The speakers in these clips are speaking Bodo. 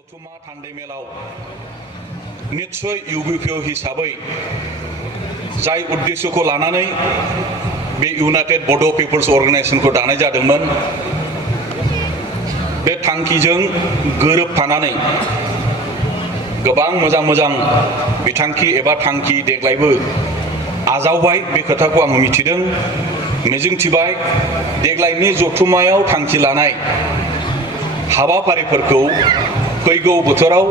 जथुमा थान्दै मेलाव निश्चय इउबिपिअ हिसाबै जाय उद्देश्यखौ लानानै बे इउनाइटेड बड' पिपल्स अर्गानाइजेशनखौ दानाय जादोंमोन बे थांखिजों गोरोबफानानै गोबां मोजां बिथांखि एबा थांखि देग्लायबो आजावबाय बे खोथाखौ आं मिथिदों मिजिंथिबाय देग्लायनि जथुमायाव थांखि लानाय हाबाफारिफोरखौ फैगौ बोथोराव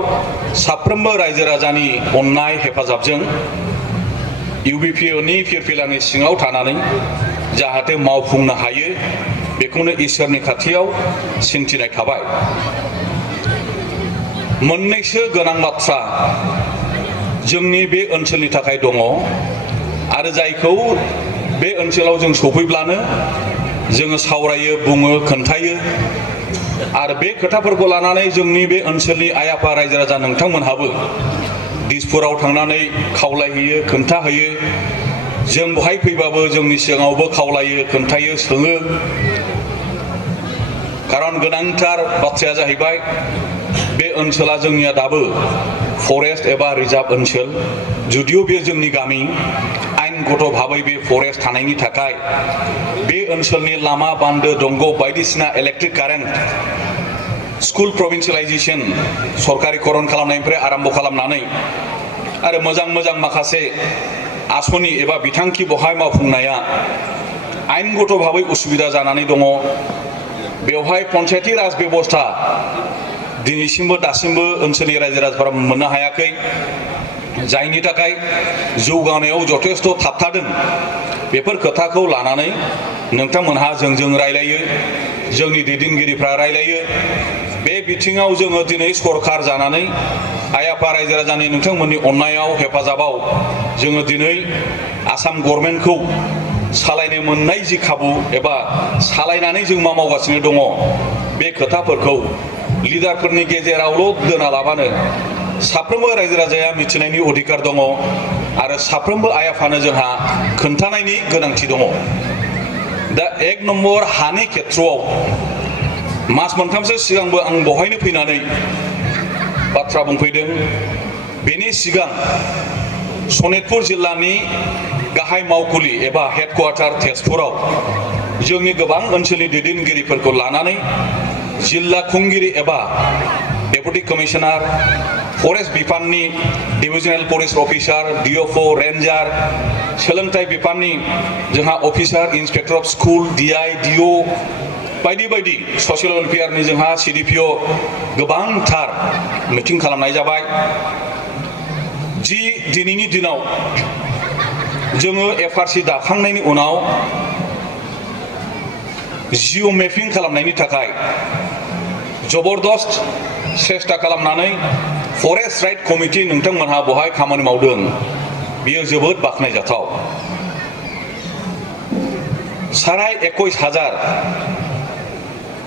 साफ्रोमबो रायजो राजानि अननाय हेफाजाबजों इउबिपिअनि फिरफिलानि सिङाव थानानै जाहाथे मावफुंनो हायो बेखौनो इसोरनि खाथियाव सिन्थिनाय थाबाय। मोननैसो गोनां बाथ्रा जोंनि बे ओनसोलनि थाखाय दङ आरो जायखौ बे ओनसोलाव जों सफैब्लानो जोङो सावरायो बुङो खोन्थायो आरो बे खोथाफोरखौ लानानै जोंनि बे ओनसोलनि आइ आफा रायजो राजा नोंथांमोनहाबो दिसपुराव थांनानै खावलायहैयो खोन्थाहैयो जों बहाय फैबाबो जोंनि सिगाङावबो खावलायो खोन्थायो सोङो खारन गोनांथार बाथ्राया जाहैबाय बे ओनसोला जोंनिया दाबो फरेस्ट एबा रिजार्भ ओनसोल जुदियो बे जोंनि गामि आइनगत भाबै बे फरेस्ट थानायनि थाखाय बे ओनसोलनि लामा बान्दो दंग बायदिसिना इलेक्ट्रिक कारेन्ट स्कुल प्रभिन्सियेलाइजेशन सरकारिकरन खालामनायनिफ्राय आरम्भ खालामनानै आरो मोजां माखासे आसनि एबा बिथांखि बहाय मावफुंनाया आइनगत भाबै उसुबिदा जानानै दङ बेवहाय पन्चायती राज बेबस्था दिनैसिमबो दासिमबो ओनसोलनि रायजो राजाफोरा मोननो हायाखै जायनि थाखाय जौगानायाव जथेस्थ थाबथादों बेफोर खोथाखौ लानानै नोंथांमोनहा जोंजों रायलायो जोंनि दैदेनगिरिफ्रा रायलायो बे बिथिङाव जोङो दिनै सरकार जानानै आइ आफा रायजो राजानि नोंथांमोननि अननायाव हेफाजाबाव जोङो दिनै आसाम गभर्नमेन्टखौ सालायनो मोननाय जि खाबु एबा सालायनानै जों मा मावगासिनो दङ बे खोथाफोरखौ लिडारफोरनि गेजेरावल' दोनालाबानो साफ्रोमबो रायजो राजाया मिथिनायनि अधिकार दङ आरो साफ्रोमबो आइ आफानो जोंहा खोन्थानायनि गोनांथि दङ। दा एक नम्बर हानि खेथ्रआव मास मोनथामसो सिगांबो आं बहायनो फैनानै बाथ्रा बुंफैदों बेनि सिगां सनितपुर जिल्लानि गाहाय मावखुलि एबा हेडक्वार्टार तेजपुराव जोंनि गोबां ओनसोलनि दैदेनगिरिफोरखौ लानानै जिल्ला खुंगिरि एबा डेपुटि कमिशनार फरेस्ट बिफाननि डिभिजनेल फरेस्ट अफिसार डिअफअ रेन्जार सोलोंथाइ बिफाननि जोंहा officer inspector of school DI डिअ बायदि ससियेल वेलफेयारनि जोंहा सिडिपिअ गोबांथार मिटिं खालामनाय जाबाय जि दिनैनि दिनाव जोङो एफआरसि दाखांनायनि उनाव जिअ मेपिं खालामनायनि थाखाय जबरदस्त सेस्था खालामनानै फरेस्ट राइट कमिटि नोंथांमोनहा बहाय खामानि मावदों बियो जोबोद बाख्नायजाथाव 21,000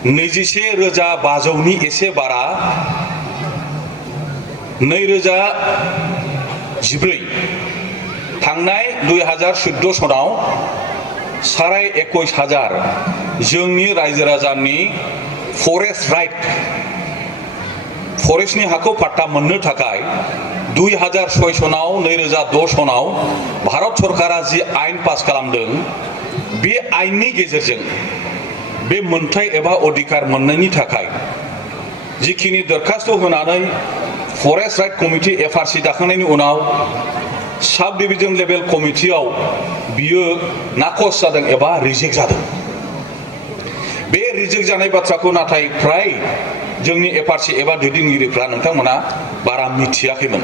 21,500नि एसे बारा 2014 थांनाय 2014 सनाव 21,500 जोंनि रायजो राजानि फरेस्ट राइट फरेस्टनि हाखौ पाट्टा मोननो थाखाय 2006 सनाव 2010 सनाव भारत सरकारा जि आयेन पास खालामदों बे आयेननि गेजेरजों बे मोनथाय एबा अधिकार मोननायनि थाखाय जिखिनि दरखास्त होनानै फरेस्ट राइट कमिटि एफआरसि दाखांनायनि उनाव साब डिभिजन लेभेल कमिटियाव बियो नाकच जादों एबा रिजेक्ट जादों बे रिजेक्ट जानाय बाथ्राखौ नाथाय फ्राय जोंनि एफआरसि एबा दैदेनगिरिफ्रा नोंथांमोना बारा मिथियाखैमोन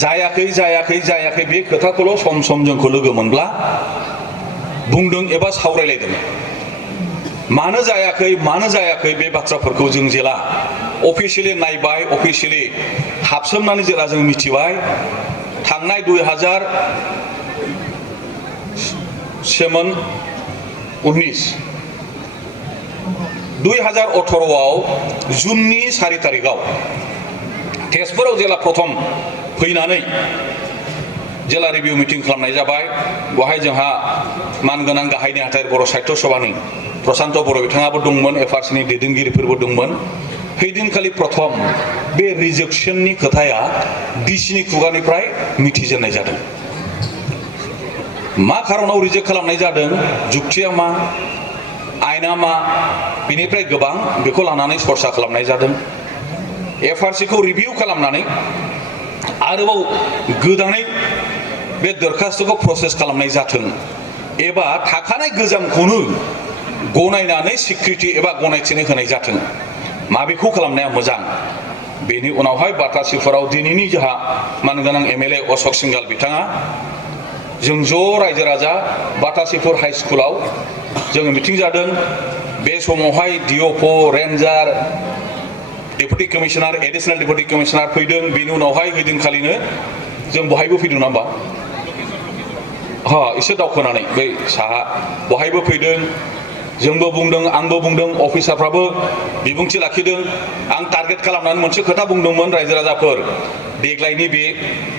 जायाखै बे खोथाखौल' सम जोंखौ लोगो मोनब्ला बुंदों एबा सावरायलायदों मानो जायाखै बे बाथ्राफोरखौ जों जेला अफिसियेलि नायबाय अफिसियेलि हाबसोमनानै जेला जों मिथिबाय थांनाय 2018आव जुननि 4 तारिखआव तेजपुराव जेला प्रथम फैनानै जेला रिभिउ मिटिं खालामनाय जाबाय बहाय जोंहा मानगोनां गाहाय नेहाथारि बर' साहित्य सभानि प्रशान्त बर' बिथाङाबो दंमोन एफआरसिनि दैदेनगिरिफोरबो दंमोन हैदिनखालि प्रथम बे रिजेक्शननि खोथाया डिसिनि खुगानिफ्राय मिथिजेननाय जादों। मा खारनाव रिजेक्ट खालामनाय जादों, जुक्तिया मा, आयना मा, बिनिफ्राय गोबां बेखौ लानानै सरसा खालामनाय जादों। एफआरसिखौ रिभिउ खालामनानै आरोबाव गोदानै बे दरखास्तखौ प्रसेस खालामनाय जाथों एबा थाखानाय गोजामखौनो गनायनानै स्वीकृति एबा गनायथिनाय होनाय जाथों, माबेखौ खालामनाया मोजां। बेनि उनावहाय बाटासिफोराव दिनैनि जोंहा मानगोनां एमएलए अशोक सिंघाल बिथाङा जों ज' रायजो राजा बाटासिफोर हाई स्कुलाव जोङो मिटिं जादों। बे समावहाय डिअपि, रेन्जार, डेपुटि कमिशनार, एडिशनेल डेपुटि कमिशनार फैदों। बेनि उनावहाय हैदिनखालिनो जों बहायबो फैदों ना होमबा, एसे दावखोनानै बै साहा बहायबो फैदों। जोंबो बुंदों, आंबो बुंदों, अफिसारफ्राबो बिबुंथि लाखिदों। आं टारगेट खालामनानै मोनसे खोथा बुंदोंमोन, रायजो राजाफोर देग्लायनि बे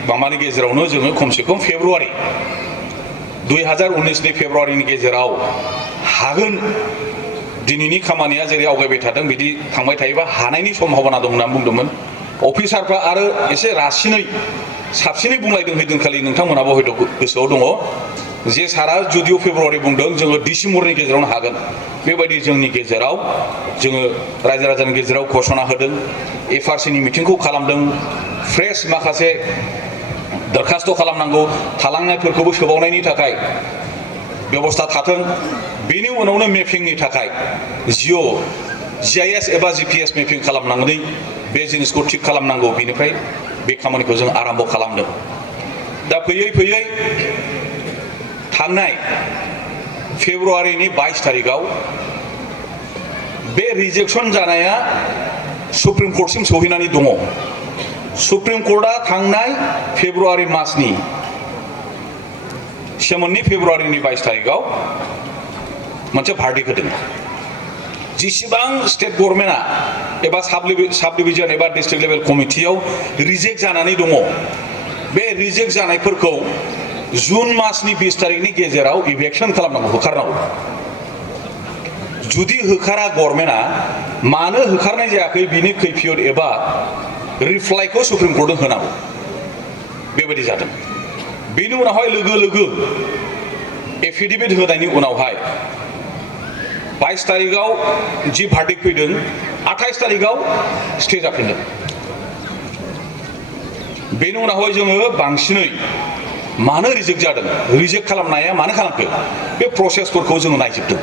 माबानि गेजेरावनो जोङो खमसे खम फेब्रुवारि 2019 फेब्रुवारिनि गेजेराव हागोन। दिनैनि खामानिया जेरै आवगायबाय थादों बिदि थांबाय थायोबा हानायनि सम्भावना दं होननानै बुंदोंमोन। अफिसारफ्रा आरो एसे रासिनै साबसिनै बुंलायदों हैदिनखालि, नोंथांमोनाबो हयथ' गोसोआव दङ, जे सारा जुदिअ फेब्रुवारि बुंदों जोङो डिसेम्बरनि गेजेरावनो हागोन। बेबायदि जोंनि गेजेराव जोङो रायजो राजानि गेजेराव घोषणा होदों। एफआरसिनि मिटिंखौ खालामदों। फ्रेश माखासे दरखास्त खालामनांगौ थालांनायफोरखौबो सोबावनायनि थाखाय बेबस्था थाथों। बेनि उनावनो मेपिंनि थाखाय GIS एबा GPS मेपिं खालामनानै बे जिनिसखौ थिग खालामनांगौ। बेनिफ्राय बे खामानिखौ जों आराम्भ खालामदों। दा फैयै फैयै थांनाय फेब्रुवारिनि 22 तारिखआव बे रिजेक्सन जानाया सुप्रिम कर्टसिम सौहैनानै दङ। सुप्रिम कर्टआ थांनाय फेब्रुवारि मासनि सेमोननि फेब्रुवारिनि 22 तारिखआव मोनसे भार्डिक होदों। जेसेबां स्टेट गभर्नमेन्टआ एबा साब डिभिजन एबा डिस्ट्रिक्ट लेभेल कमिटियाव रिजेक्ट जानानै दङ, बे रिजेक्ट जानायफोरखौ जुन मासनि 20 तारिखनि गेजेराव इभेक्सन खालामनांगौ, होखारनांगौ। जुदि होखारा गभर्नमेन्टआ, मानो होखारनाय जायाखै बिनि कैफियत एबा रिप्लाइखौ सुप्रिम कर्टजों होनांगौ। बेबायदि जादों। बेनि उनावहाय लोगो लोगो एफिडेभिट होनायनि उनावहाय 22 तारिखआव जि भार्डिक फैदों, 28 तारिखआव स्टे जाफिनदों। बेनि उनावहाय जोङो बांसिनै मानो रिजेक्ट जादों, रिजेक्ट खालामनाया मानो खालामखो, बे प्रसेसफोरखौ जोङो नायजोबदों।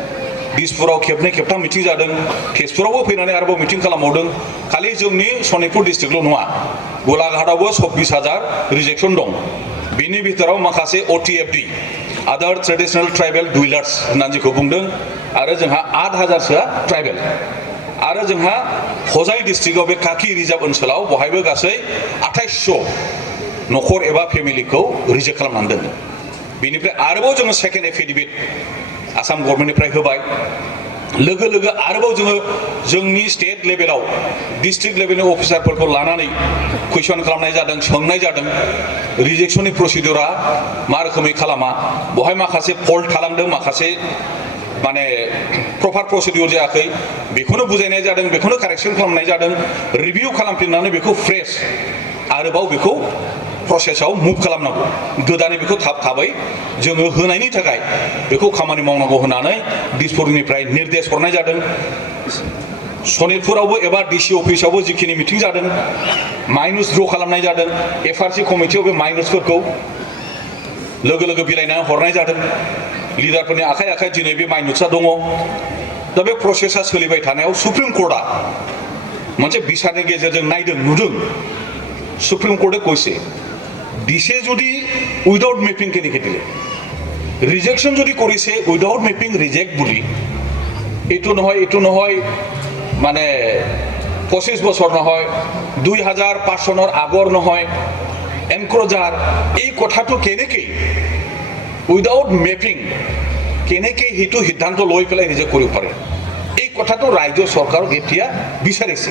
दिसपुराव खेबनै खेबथाम मिटिं जादों, तेजपुरावबो फैनानै आरोबाव मिटिं खालामबावदों। खालि जोंनि सनितपुर डिस्ट्रिक्टल' नङा, गलाघाटआवबो 26,000 रिजेक्सन दं। बिनि भितराव माखासे OTFD आदार ट्रेडिशनेल ट्राइबेल डुइलार्स होननानै जेखौ बुंदों, आरो जोंहा 8,000सोआ ट्राइबेल। आरो जोंहा हजाइ डिस्ट्रिक्टआव बे काकि रिजार्भ ओनसोलाव बहायबो गासै 2800 न'खर एबा फेमिलिखौ रिजेक्ट खालामनानै दोनदों। बेनिफ्राय आरोबाव जोङो सेकेन्ड एफिडेभिट आसाम गभर्नमेन्टनिफ्राय होबाय। लोगो लोगो आरोबाव जोङो जोंनि स्टेट लेभेलाव डिस्ट्रिक्ट लेभेलनि अफिसारफोरखौ लानानै कुइसन खालामनाय जादों, सोंनाय जादों रिजेक्सननि प्रसिडिउरा मा रोखोमै खालामा, बहाय माखासे फल्ट थालांदों, माखासे माने प्रपार प्रसिडिउर जायाखै, बेखौनो बुजायनाय जादों, बेखौनो कारेक्सन खालामनाय जादों। रिभिउ खालामफिननानै बेखौ फ्रेश आरोबाव बेखौ प्रसेसआव मुभ खालामनांगौ, गोदानै बेखौ थाबै जोङो होनायनि थाखाय बेखौ खामानि मावनांगौ होननानै दिसपुरनिफ्राय निर्देश हरनाय जादों। सनितपुरावबो एबा डिसि अफिसावबो जिखिनि मिटिं जादों माइनुस ड्र खालामनाय जादों। एफआरसि कमिटियाव बे माइनुसफोरखौ लोगो लोगो बिलाइनानै हरनाय जादों। लिडारफोरनि आखाइ आखाइ दिनै बे माइनुसआ दङ। दा बे प्रसेसा सोलिबाय थानायाव सुप्रिम कर्टआ मोनसे बिसारनि गेजेरजों नायदों, नुदों। सुप्रिम कोर्टे কৈছে দিছে যদি উইদাউট মেপিং কেনেকৈ দিলে, ৰিজেকশ্যন যদি কৰিছে উইদাউট মেপিং ৰিজেক্ট বুলি, এইটো নহয় মানে 25 বছৰ নহয়, 2005 চনৰ আগৰ নহয়, এনক্ৰজাৰ, এই কথাটো কেনেকৈ উইদাউট মেপিং কেনেকৈ সেইটো সিদ্ধান্ত লৈ পেলাই ৰিজেক্ট কৰিব পাৰে, এই কথাটো ৰাজ্য চৰকাৰক এতিয়া বিচাৰিছে।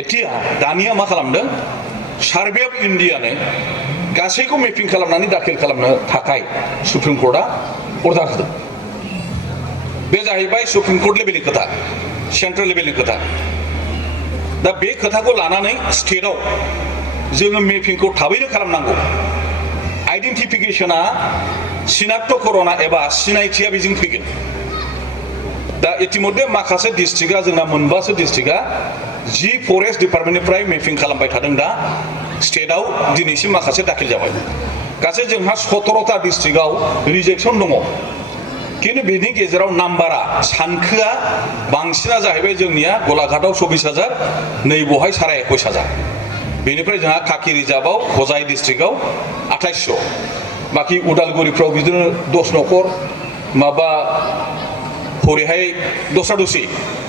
এতিয়া दानिया मा खालामदों, सार्भे अफ इन्डियानो गासैखौ मेपिं खालामनानै दाखिल खालामनो थाखाय सुप्रिम कर्टआ अर्डार होदों। बे जाहैबाय सुप्रिम कर्ट लेभेलनि खोथा, सेन्ट्रेल लेभेलनि खोथा। दा बे खोथाखौ लानानै स्टेटआव जोङो मेपिंखौ थाबैनो खालामनांगौ आइडेन्टिफिकेशना सिनाक्तकरना एबा सिनायथिया बेजों फैगोन दा इतिमध्ये माखासे डिस्ट्रिक्टआ जोंना मोनबासो डिस्ट्रिक्टआ जि फरेस्ट डिपार्टमेन्टनिफ्राय मेपिं खालामबाय थादों दा स्टेटआव दिनैसिम माखासे दाखिल जाबाय गासै जोंहा 17टा डिस्ट्रिक्टआव रिजेक्सन दङ किन्तु बेनि गेजेराव नाम्बारा सानखोआ बांसिना जाहैबाय जोंनिया गलाघाटआव 24,000 नै बहाय 21,500 बेनिफ्राय जोंहा काकि रिजार्भआव हजाय डिस्ट्रिक्टआव 2800 बाखि उदालगुरिफ्राव बिदिनो 10 नखर माबा हरैहाय दस्रा दस्रि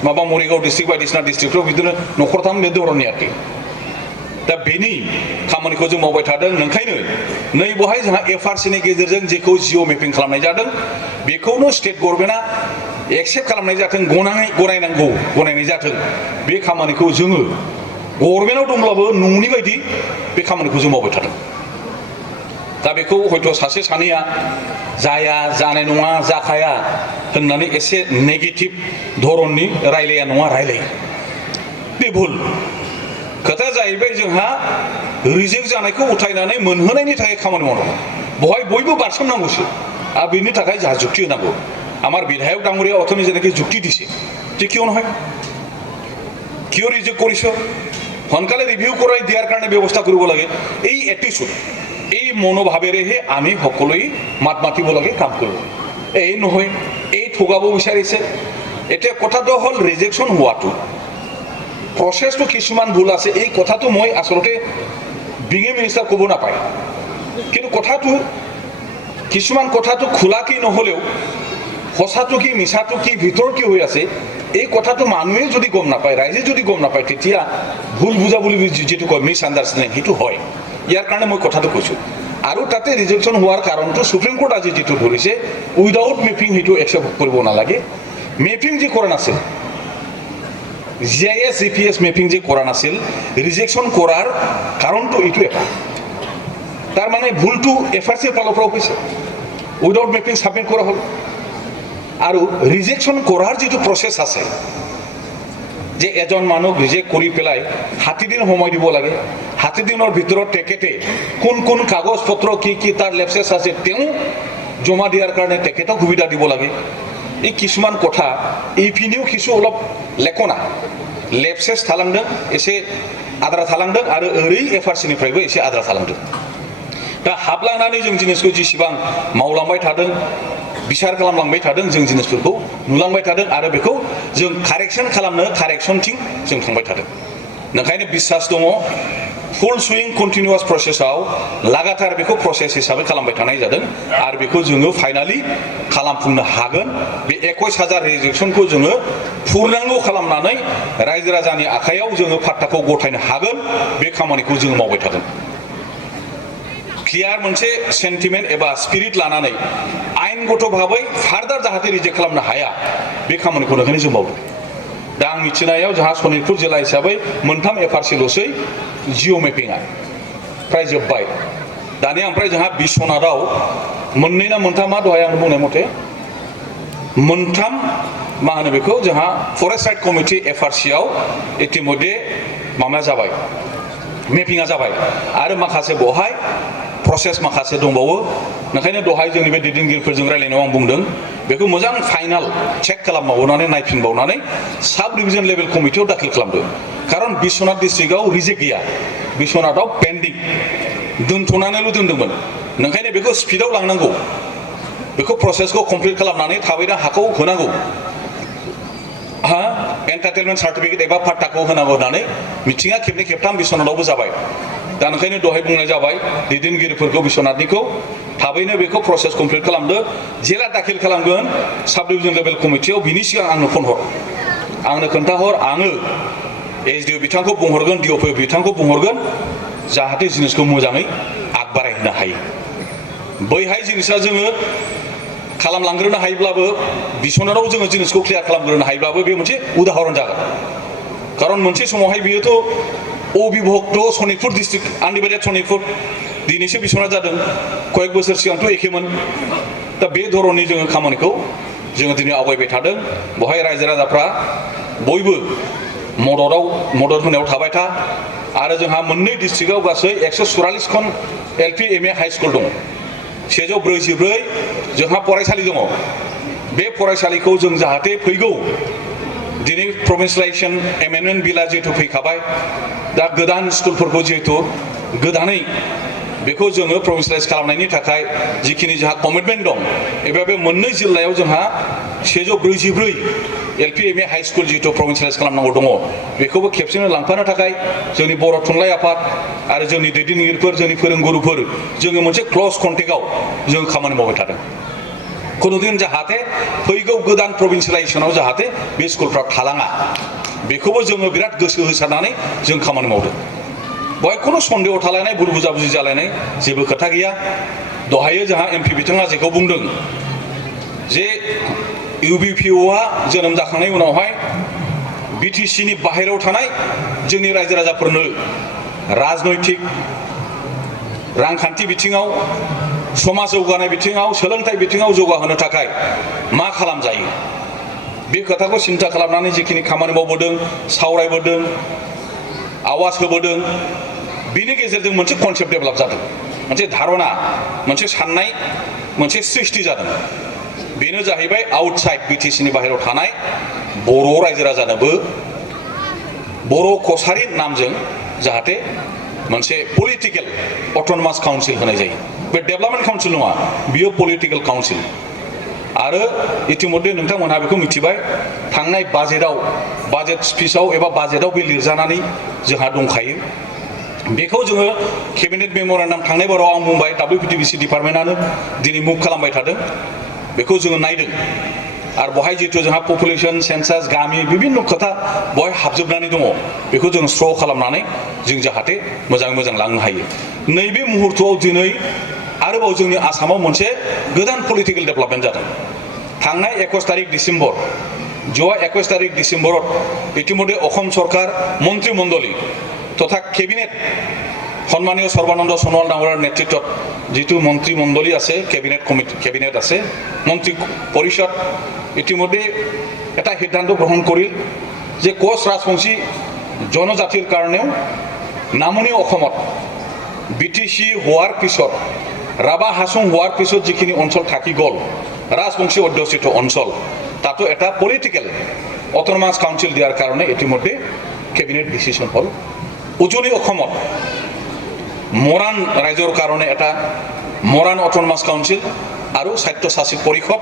माबा मरिगाव डिस्ट्रिक्ट बायदिसिना डिस्ट्रिक्टफ्राव बिदिनो नखरथाम बे धरननि आरोखि दा बेनि खामानिखौ जों मावबाय थादों नंखायनो नै बहाय जोंहा एफआरसिनि गेजेरजों जेखौ जिअ मेपिं खालामनाय जादों बेखौनो स्टेट गभर्नमेन्टआ एक्सेप्ट खालामनाय जाथों गनायनाय जाथों बे खामानिखौ जोङो गभर्नमेन्टआव दंब्लाबो न'नि बायदि बे खामानिखौ जों मावबाय थादों दा बेखौ हयथ' सासे सानैया जाया जानाय नङा जाखाया होननानै एसे नेगेटिभ धरननि रायलाया नङा रायलायो बे भुल खोथाया जाहैबाय जोंहा रिजेक्ट जानायखौ उथायनानै मोनहोनायनि थाखाय खामानि मावनांगौ बहाय बयबो बारसोमनांगौसो আর बेनि थाखाय যাহা যুক্তি होनांगौ আমার বিধায়ক ডাঙৰীয়া অথনি যেনেকৈ যুক্তি দিছে যে কিয় নহয় কিয় ৰিজেক্ট কৰিছ সোনকালে ৰিভিউ কৰাই দিয়াৰ কাৰণে ব্যৱস্থা কৰিব লাগে এই এটিটিউড এই মনোভাৱেৰেহে আমি সকলোৱে মাত মাতিব লাগে কাম কৰিব এই নহয় এই ঠগাব বিচাৰিছে এতিয়া কথাটো হ'ল ৰিজেকশ্যন হোৱাটো প্ৰচেছটো কিছুমান ভুল আছে এই কথাটো মই আচলতে বিং এ মিনিষ্টাৰ ক'ব নাপায় কিন্তু কথাটো কিছুমান কথাটো খোলাকি নহলেও সঁচাটো কি মিছাটো কি ভিতৰ কি হৈ আছে এই কথাটো মানুহে যদি গম নাপায় ৰাইজে যদি গম নাপায় তেতিয়া ভুল বুজা বুলি যেটো কয় মিছ আণ্ডাৰষ্টেণ্ডিং সেইটো হয় ইয়াৰ কাৰণে মই কথাটো কৈছো আৰু তাতে ৰিজেকশ্যন হোৱাৰ কাৰণটো সুপ্ৰিম কোৰ্ট আজি যেটো ধৰিছে উইদাউট মেপিং সেইটো একচেপ্ট কৰিব নালাগে মেপিং যে কৰা নাছিল জিআইএস জিপিএস মেপিং যে কৰা নাছিল ৰিজেকশ্যন কৰাৰ কাৰণটো এইটো এটা তাৰ মানে ভুলটো এফআরসি ফালৰ পৰা হৈছে উইদাউট মেপিং সাবমিট কৰা হ'ল আৰু ৰিজেকশ্যন কৰাৰ যেটো প্ৰসেস আছে যে এজন মানুহ ৰিজেক্ট কৰি পেলাই 7 দিন সময় দিব লাগে 7 দিনৰ ভিতৰত টেকেটে কোন কোন কাগজ পত্ৰ কি তাৰ লেপসেস আছে তেও জমা দিয়াৰ কাৰণে টেকেটক সুবিধা দিব লাগে এই কিছুমান কথা এইপিনিও কিছু অলপ লেখনা লেপসেস থালাंदों एसे आद्रा थालांदों आरो ओरै एफआरसि निफ्रायबो एसे आद्रा थालांदों दा हाबलांनानै जों जिनिसखौ जिसिबां मावलांबाय थादों बिसार खालामलांबाय थादों जों जिनिसफोरखौ नुलांबाय थादों आरो बेखौ जों कारेक्शन खालामनो कारेक्शनथिं जों थांबाय थादों नंखायनो बिश्वास दङ फुल सुइं कन्टिनिउअस प्रसेसआव लागातार बेखौ प्रसेस हिसाबै खालामबाय थानाय जादों आरो बेखौ जोङो फाइनाली खालामफुंनो हागोन बे 21,000 रिजेक्शनखौ जोङो फुरनांगौ खालामनानै रायजो राजानि आखायाव जोङो फाट्टाखौ गथायनो हागोन बे खामानिखौ जोङो मावबाय थादों क्लियार मोनसे सेन्टिमेन्ट एबा स्पिरिट लानानै आइनगत भाबै फार्दार जाहाथे रिजेक्ट खालामनो हाया बे खामानिखौ नोंखायनो जों मावदों दा आं मिथिनायाव जोंहा सनितपुर जिल्ला हिसाबै मोनथाम एफआरसिल'सै जिअ मेपिंआ फ्राय जोब्बाय दानिया ओमफ्राय जोंहा बिश्वनाथआव मोननै ना मोनथामा दहाय आं बुंनाय मथे मोनथाम मा होनो बेखौ जोंहा फरेस्ट राइट कमिटि एफआरसिआव इतिमध्ये माबाया जाबाय मेपिंआ जाबाय आरो माखासे बहाय प्रसेस माखासे दंबावो नंखायनो दहाय जोंनि बे दैदेनगिरिफोरजों रायलायनायाव आं बुंदों बेखौ मोजां फाइनाल चेक खालामबावनानै नायफिनबावनानै साब डिभिजन लेभेल कमिटियाव दाखिल खालामदों खारन बिश्वनाथ डिस्ट्रिक्टआव रिजेक्ट गैया बिश्वनाथआव पेन्डिं दोनथ'नानैल' दोनदोंमोन नंखायनो बेखौ स्पिडआव लांनांगौ बेखौ प्रसेसखौ कमप्लिट खालामनानै थाबैनो हाखौ होनांगौ एन्टारटेनमेन्ट सार्टिफिकेट एबा फाट्टाखौ होनांगौ होननानै मिथिङा खेबनै खेबथाम बिश्वनाथआवबो जाबाय दा ओंखायनो दहाय बुंनाय जाबाय दैदेनगिरिफोरखौ बिश्वनाथनिखौ थाबैनो बेखौ प्रसेस कमप्लिट खालामदो जेला दाखिल खालामगोन साब डिभिजन लेभेल कमिटियाव बिनि सिगां आंनो फन हर आंनो खोन्थाहर आङो एसडिअ बिथांखौ बुंहरगोन डिअपि बिथांखौ बुंहरगोन जाहाथे जिनिसखौ मोजाङै आगबारायहोनो हायो बैहाय जिनिसा जोङो खालामलांग्रोनो हायोब्लाबो बिश्वनाथआव जोङो जिनिसखौ क्लियार खालामग्रोनो हायोब्लाबो बे मोनसे उदाहरन जागोन खारन मोनसे समावहाय बियोथ' अबिभक्त सनितपुर डिस्ट्रिक्ट आनडिभाइडेड सनितपुर दिनैसो बिश्वनाथ जादों कयेक बोसोर सिगांथ' एखेमोन दा बे धरननि जोङो खामानिखौ जोङो दिनै आवगायबाय थादों बहाय रायजो राजाफ्रा बयबो मदद होनायाव थाबाय था आरो जोंहा मोननै डिस्ट्रिक्टआव गासै 144 खन एलपि एमए हाई स्कुल दङ 144 जोंहा फरायसालि दङ बे फरायसालिखौ जों जाहाथे फैगौ दिनै प्रभिन्सियलाइजेसन एमेन्डमेन्ट बिला जिहेतु फैखाबाय दा गोदान स्कुलफोरखौ जिहेतु गोदानै बेखौ जोङो प्रभिन्सियलाइज खालामनायनि थाखाय जिखिनि जोंहा कमिटमेन्ट दं एबा बे मोननै जिल्लायाव जोंहा 144 एलपि एमए हाई स्कुल जिहेतु प्रभिन्सियलाइज खालामनांगौ दङ बेखौबो खेबसेनो लांफानो थाखाय जोंनि बर' थुनलाइ आफाद आरो जोंनि दैदेनगिरिफोर जोंनि फोरोंगुरुफोर जोङो मोनसे क्ल'ज कन्टेक्टआव जों खामानि मावबाय थादों खुनुदिन जाहाथे फैगौ गोदान प्रभिन्सियलाइजेसनाव जाहाथे बे स्कुलफ्रा थालाङा बेखौबो जोङो बिराद गोसो होसारनानै जों खामानि मावदों बेवहाय खुनु सन्देह थालायनाय भुल बुजाबुजि जालायनाय जेबो खोथा गैया दहायो जोंहा एमपि बिथाङा जेखौ बुंदों जे इउबिपिअआ जोनोम जाखांनायनि उनावहाय बिटिसिनि बाहेरायाव थानाय जोंनि रायजो राजाफोरनो राजनैतिक रांखान्थि बिथिङाव समाज जौगानाय बिथिङाव सोलोंथाइ बिथिङाव जौगाहोनो थाखाय मा खालामजायो बे खोथाखौ सिन्था खालामनानै जिखिनि खामानि मावबोदों सावरायबोदों आवाज होबोदों बिनि गेजेरजों मोनसे कनसेप्ट डेभेलप जादों मोनसे धारना मोनसे साननाय मोनसे सृष्टि जादों बेनो जाहैबाय आउटसाइड बिटिसिनि बाहेरायाव थानाय बर' रायजो राजानोबो बर' कसारि नामजों जाहाथे मोनसे पलिटिकेल अट'नमास काउन्सिल होनाय जायो बे डेभेलपमेन्ट काउन्सिल नङा बियो पलिटिकेल काउन्सिल आरो इतिमध्य नोंथांमोनहा बेखौ मिथिबाय थांनाय बाजेट स्पिचआव एबा बाजेटआव बे लिरजानानै जोंहा दंखायो बेखौ जोङो केबिनेट मेम'रेन्डाम थांनाय बाराव आं बुंबाय WPTBC डिपार्टमेन्टआनो दिनै मुभ खालामबाय थादों बेखौ जोङो नायदों आरो बहाय जिहेतु जोंहा पपुलेसन सेन्सास गामि बिभिन्न खोथा बहाय हाबजोबनानै दङ बेखौ जों स्र' खालामनानै जों जाहाथे मोजाङै मोजां लांनो हायो नैबे मुहुर्तआव दिनै आरोबाव जोंनि आसामाव मोनसे गोदान पलिटिकेल डेभेलपमेन्ट जादों थांनाय 21 तारिख डिसेम्बर 21 तारिख डिसेम्बराव इतिमध्य अखम सरकार मन्त्रिमण्डली तथा केबिनेट सन्मानीय सर्बानन्द सोनोवाल डांगरार नेतृत्वत जितु मन्त्रिमण्डली আছে केबिनेट আছে मन्त्रि परिषद इतिमध्य এটা সিদ্ধান্ত গ্রহণ কৰিল যে কোচ ৰাজবংশী জনজাতিৰ কাৰণেও নামনি অসমত বিটিসি হোৱাৰ পিছত ৰাভা হাছং হোৱাৰ পিছত যিখিনি অঞ্চল থাকি গ'ল ৰাজবংশী অধ্যুষিত অঞ্চল তাতো এটা পলিটিকেল অট'নমাস কাউন্সিল দিয়াৰ কাৰণে ইতিমধ্যে কেবিনেট ডিসিশন হ'ল উজনি অসমত মৰাণ ৰাজ্যৰ কাৰণে এটা মৰাণ অট'নমাস কাউন্সিল আৰু স্বায়ত্তশাসিত পৰিষদ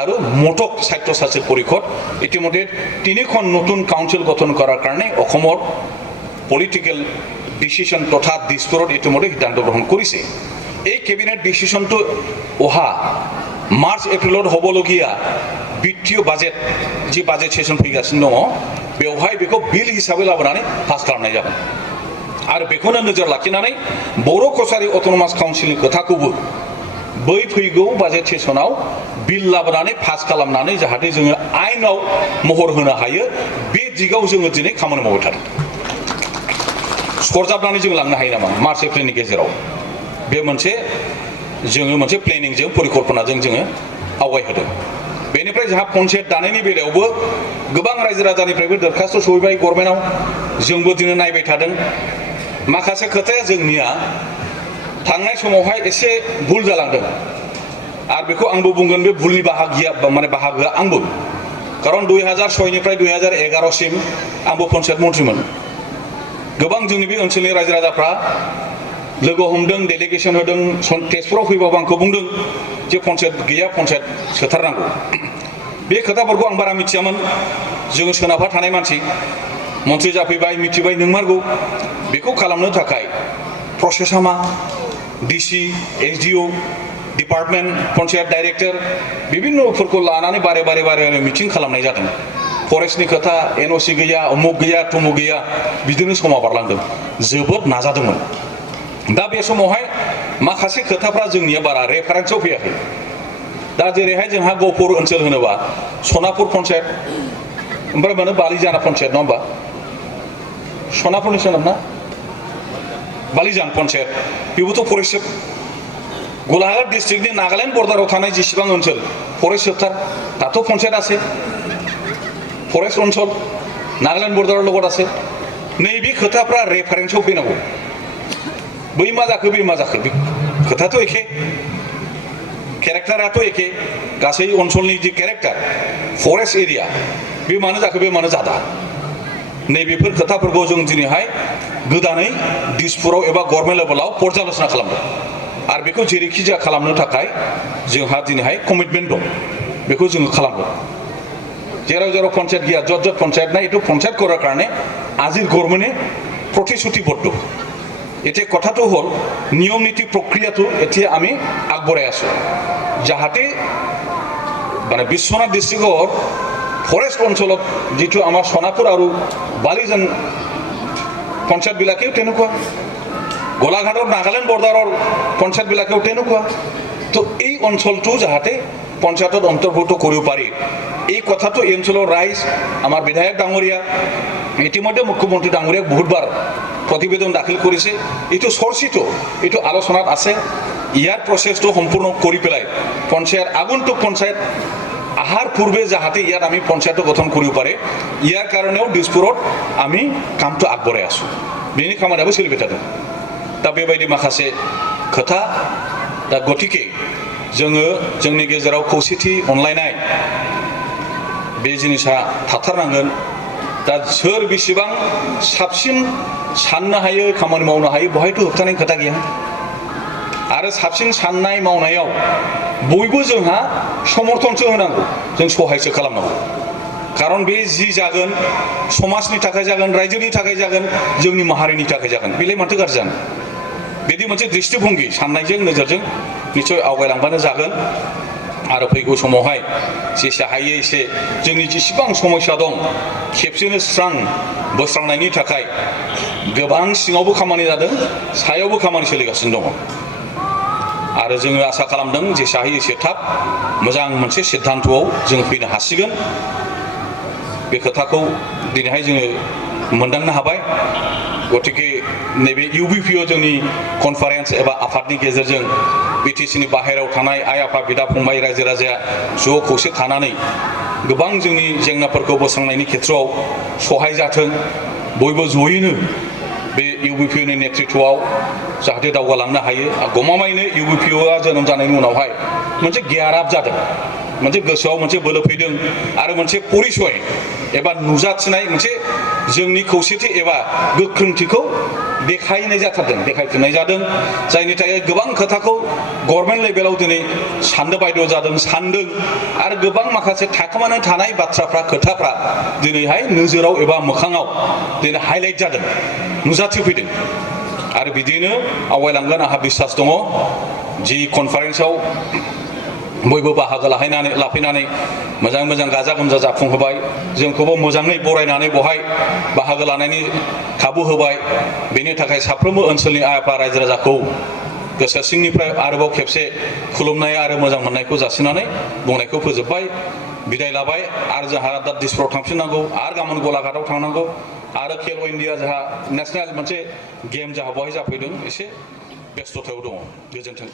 আৰু মোটক স্বায়ত্তশাসিত পৰিষদ ইতিমধ্যে তিনিখন নতুন কাউন্সিল গঠন কৰাৰ কাৰণে অসমৰ পলিটিকেল ডিসিশন তথা দিছপুৰত ইতিমধ্যে সিদ্ধান্ত গ্ৰহণ কৰিছে এই কেবিনেট ডিসিশনটো অহা মাৰ্চ এপ্ৰিলত হ'বলগীয়া বিত্তীয় বাজেট যি বাজেট সেশন फैगासिनो दङ बेवहाय बेखौ बिल हिसाबै लाबोनानै पास खालामनाय जागोन आरो बेखौनो नोजोर लाखिनानै बर' कसारि अट'नमास काउन्सिलनि खोथाखौबो बै फैगौ बाजेट सेसनाव बिल लाबोनानै पास खालामनानै जाहाथे जोङो आइनाव महर होनो हायो बे दिगाव जोङो दिनै खामानि मावबाय थादों सरजाबनानै जों लांनो हायो नामा मार्च एप्रिलनि गेजेराव बे मोनसे जोङो मोनसे प्लेनिंजों परिकल्पनाजों जोङो आवगायहोदों बेनिफ्राय जोंहा पन्चायत दानायनि बेलायावबो गोबां रायजो राजानिफ्रायबो दरखास्त सहैबाय गभर्नमेन्टआव जोंबो दिनै नायबाय थादों माखासे खोथाया जोंनिया थांनाय समावहाय एसे भुल जालांदों आरो बेखौ आंबो बुंगोन बे भुलनि बाहागोआ आंबो खारन 2006 निफ्राय 2011 सिम आंबो पन्चायत मन्त्रिमोन गोबां जोंनि बे ओनसोलनि रायजो राजाफ्रा लोगो हमदों डेलिगेसन होदों तेजपुराव फैबाबो आंखौ बुंदों जे पन्चायत गैया पन्चायत सोथारनांगौ बे खोथाफोरखौ आं बारा मिथियामोन जोङो सोनाबहा थानाय मानसि मन्त्रि जाफैबाय मिथिबाय नोंमारगौ बेखौ खालामनो थाखाय प्रसेसा मा डिसि एसडिअ डिपार्टमेन्ट पन्चायत डाइरेक्टर बिभिन्नफोरखौ लानानै बारे बारे मिटिं खालामनाय जादों फरेस्टनि खोथा एनअसि गैया अमुक गैया तमुक गैया बिदिनो समा बारलांदों जोबोद नाजादोंमोन दा बे समावहाय माखासे खोथाफ्रा जोंनिया बारा रेफारेन्सआव फैयाखै दा जेरैहाय जोंहा गहपुर ओनसोल होनोबा सनापुर पन्चायत ओमफ्राय माने बालिजाना पन्चायत नङा होमबा सनापुरनि सोनाब ना बालिजान पन्चायत बेबोथ' फरेस्ट गलाघाट डिस्ट्रिक्टनि नागालेण्ड बर्डाराव थानाय जेसेबां ओनसोल फरेस्ट सेक्टर दाथ' पन्चायत আছে फरेस्ट ओनसोल नागालेण्ड बर्डाराव लगत आसे नैबे खोथाफ्रा रेफारेन्सआव फैनांगौ बै मा जाखो बे मा जाखो बे खोथाथ' एखे केरेक्टाराथ' एखे गासै ओनसोलनि जि केरेक्टार फरेस्ट एरिया बे मानो जाखो बे मानो जादा नैबेफोर खोथाफोरखौ जों दिनैहाय गोदानै दिसपुराव एबा गभर्नमेन्ट लेभेलाव पर्यालोचना खालामदों आरो बेखौ जेरैखि जाया खालामनो थाखाय जोंहा दिनैहाय कमिटमेन्ट दं बेखौ जोङो खालामगोन जेराव जेराव पन्चायत गैया जत जत पन्चायत নাই এইটো পঞ্চায়ত কৰাৰ কাৰণে আজিৰ গভৰ্নমেণ্টে প্ৰতিশ্ৰুতিবদ্ধ এতিয়া কথাটো হ'ল নিয়ম নীতি প্ৰক্ৰিয়াটো এতিয়া আমি আগবঢ়াই আছো যাহাতে মানে বিশ্বনাথ ডিষ্ট্ৰিক্টৰ ফৰেষ্ট অঞ্চলত যিটো আমাৰ সোণাপুৰ আৰু বালিজান পঞ্চায়তবিলাকেও তেনেকুৱা গোলাঘাটৰ নাগালেণ্ড বৰ্ডাৰৰ পঞ্চায়তবিলাকেও তেনেকুৱা তো এই অঞ্চলটো যাহাতে পঞ্চায়তত অন্তৰ্ভুক্ত কৰিব পাৰি এই কথাটো এই অঞ্চলৰ ৰাইজ আমাৰ বিধায়ক ডাঙৰীয়া ইতিমধ্যে মুখ্যমন্ত্ৰী ডাঙৰীয়াক বহুতবাৰ প্ৰতিবেদন দাখিল কৰিছে এইটো চৰ্চিত এইটো আলোচনাত আছে ইয়াৰ প্ৰচেছটো সম্পূৰ্ণ কৰি পেলাই পঞ্চায়ত আগন্তুক পঞ্চায়ত আহাৰ পূৰ্বে যাহাতে ইয়াত আমি পঞ্চায়ত গঠন কৰিব পাৰে ইয়াৰ কাৰণেও দিছপুৰত আমি কামটো আগবঢ়াই আছো बेनि खामानियाबो सोलिबाय थादों दा बेबायदि माखासे खोथा दा गतिके जोङो जोंनि गेजेराव खौसेथि अनलायनाय बे जिनिसा थाथारनांगोन दा सोर बेसेबां साबसिन साननो हायो खामानि मावनो हायो बहायथ' होबथानाय खोथा गैया आरो साबसिन साननाय मावनायाव बयबो जोंहा समर्थनसो होनांगौ जों सहायसो खालामनांगौ कारण बे जि जागोन समाजनि थाखाय जागोन रायजोनि थाखाय जागोन जोंनि माहारिनि थाखाय जागोन बेलाय माथो गाज्रि जानो बिदि मोनसे दृष्टिभंगि साननायजों नोजोरजों निश्चय आवगायलांबानो जागोन आरो फैगौ समावहाय जेसे हायो एसे जोंनि जेसेबां समस्या दं खेबसेनो स्रां बोस्रांनायनि थाखाय गोबां सिङावबो खामानि जादों सायावबो खामानि सोलिगासिनो दङ आरो जोङो आसा खालामदों जेसे हायो एसे थाब मोजां मोनसे सिद्धान्तआव जों फैनो हासिगोन बे खोथाखौ दिनैहाय जोङो मोनदांनो हाबाय गतिके नैबे इउबिपिअ जोंनि कनफारेन्स एबा आफादनि गेजेरजों बिटिसिनि बाहेरायाव थानाय आइ आफा बिदा फंबाय रायजो राजाया ज' खौसे थानानै गोबां जोंनि जेंनाफोरखौ बोस्रांनायनि खेथ्रआव सहाय जाथों बयबो जयैनो बे इउबिपिअनि नेतृत्वआव जाहाथे दावगालांनो हायो गमामायैनो इउबिपिअआ जोनोम जानायनि उनावहाय मोनसे गियाराप जादों मोनसे गोसोआव मोनसे बोलो फैदों आरो मोनसे परिचय एबा नुजाथिनाय मोनसे जोंनि खौसेथि एबा गोख्रोंथिखौ देखायनाय जाथारदों देखायफिननाय जादों जायनि थाखाय गोबां खोथाखौ गभर्नमेन्ट लेभेलाव दिनै साननो बायद' जादों सानदों आरो गोबां माखासे थाखोमानानै थानाय बाथ्राफ्रा खोथाफ्रा दिनैहाय नोजोराव एबा मोखाङाव दिनै हाइलाइट जादों नुजाथिफैदों आरो बिदिनो आवगायलांगोन आंहा बिसास दङ जि कनफारेन्सआव बयबो बाहागो लाफैनानै मोजां मोजां गाजा गोमजा जाफुंहोबाय जोंखौबो मोजाङै बरायनानै बहाय बाहागो लानायनि खाबु होबाय बेनि थाखाय साफ्रोमबो ओनसोलनि आइ आफा रायजो राजाखौ गोसो सिंनिफ्राय आरोबाव खेबसे खुलुमनाय आरो मोजां मोननायखौ जासिनानै बुंनायखौ फोजोबबाय बिदाय लाबाय आरो जोंहा दा दिसपुराव थांफिननांगौ आरो गाबोन गलाघाटआव थांनांगौ आरो खेल इन्डिया जोंहा नेसनेल मोनसे गेम जोंहा बहाय जाफैदों एसे बेस्थ'थायाव दङ गोजोन्थों